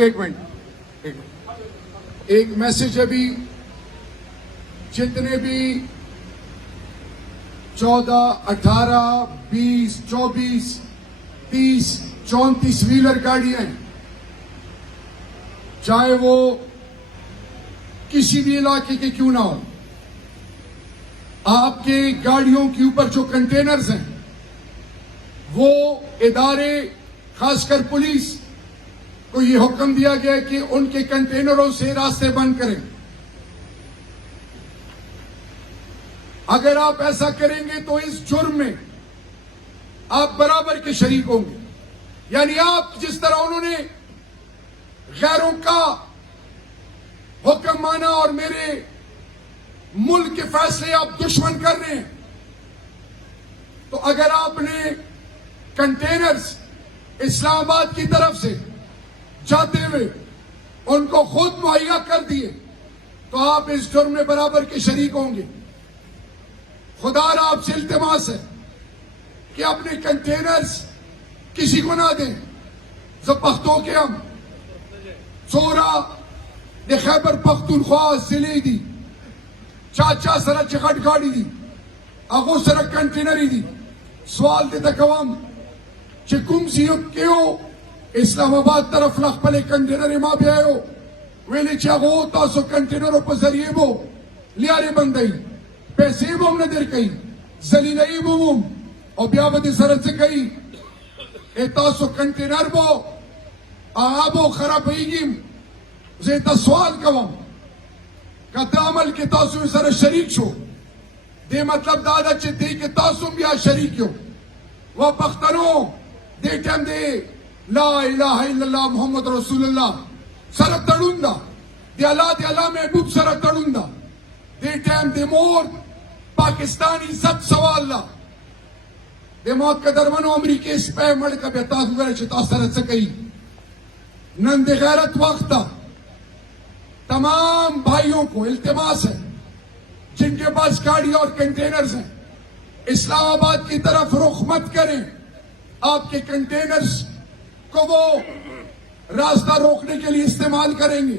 ایک منٹ ایک میسج ابھی جتنے بھی 14, 18, 20, 24, 30, 34 ویلر گاڑیاں ہیں، چاہے وہ کسی بھی علاقے کے کیوں نہ ہو، آپ کے گاڑیوں کے اوپر جو کنٹینرز ہیں وہ ادارے خاص کر پولیس کو یہ حکم دیا گیا کہ ان کے کنٹینروں سے راستے بند کریں۔ اگر آپ ایسا کریں گے تو اس جرم میں آپ برابر کے شریک ہوں گے، یعنی آپ جس طرح انہوں نے غیروں کا حکم مانا اور میرے ملک کے فیصلے آپ دشمن کر رہے ہیں، تو اگر آپ نے کنٹینرز اسلام آباد کی طرف سے جاتے ہوئے ان کو خود مہیا کر دیے تو آپ اس جرم میں برابر کے شریک ہوں گے۔ خدا را آپ سے التماس ہے کہ اپنے کنٹینرز کسی کو نہ دیں۔ زپختوں کے ہم سورا دے خیبر پختونخوا ضلعی دی چاچا سر چکٹ گاڑی دی اگو سر کنٹینری دی سوال دے تکوام چکم سیوک کیوں اسلام آباد طرف لخ پلے کنٹینر ما بیائیو ویلی چاگو تاسو کنٹینروں پر ذریعے بو لیارے بندائی پیسے بو ہم ندر کئی زلیلئی بو ہم اور بیابت سرد سے کئی اے تاسو کنٹینر بو آبو خراب ایگیم زیتا سوال کوام کہ عمل کے تاسو سر شریک شو دے مطلب دادا چے دے کے تاسو بیا شریک ہو وہ پختنوں دے ٹیم دے لا الہ الا اللہ محمد رسول اللہ سر تڑون دا دے اللہ محبوب سر تڑون دا دے ٹیم دے مور پاکستانی زد سوال لا دے موت کا درمنو امریکی اس پہ مڑ کا بیتا دوگرے چھتا سرت سکئی نند غیرت وقتا تمام بھائیوں کو التماس ہے جن کے پاس گاڑی اور کنٹینرز ہیں اسلام آباد کی طرف رخ مت کریں۔ آپ کے کنٹینرز کو وہ راستہ روکنے کے لیے استعمال کریں گے،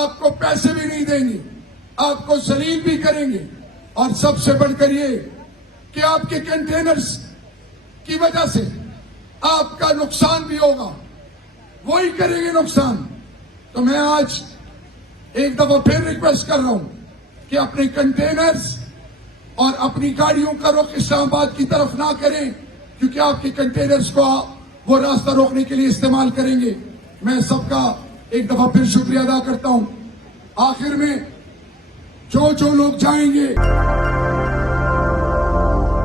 آپ کو پیسے بھی نہیں دیں گے، آپ کو ذلیل بھی کریں گے، اور سب سے بڑھ کر یہ کہ آپ کے کنٹینرز کی وجہ سے آپ کا نقصان بھی ہوگا، وہی کریں گے نقصان۔ تو میں آج ایک دفعہ پھر ریکویسٹ کر رہا ہوں کہ اپنے کنٹینرز اور اپنی گاڑیوں کا رخ اسلام آباد کی طرف نہ کریں، کیونکہ آپ کے کنٹینرز کو وہ راستہ روکنے کے لیے استعمال کریں گے۔ میں سب کا ایک دفعہ پھر شکریہ ادا کرتا ہوں۔ آخر میں جو لوگ جائیں گے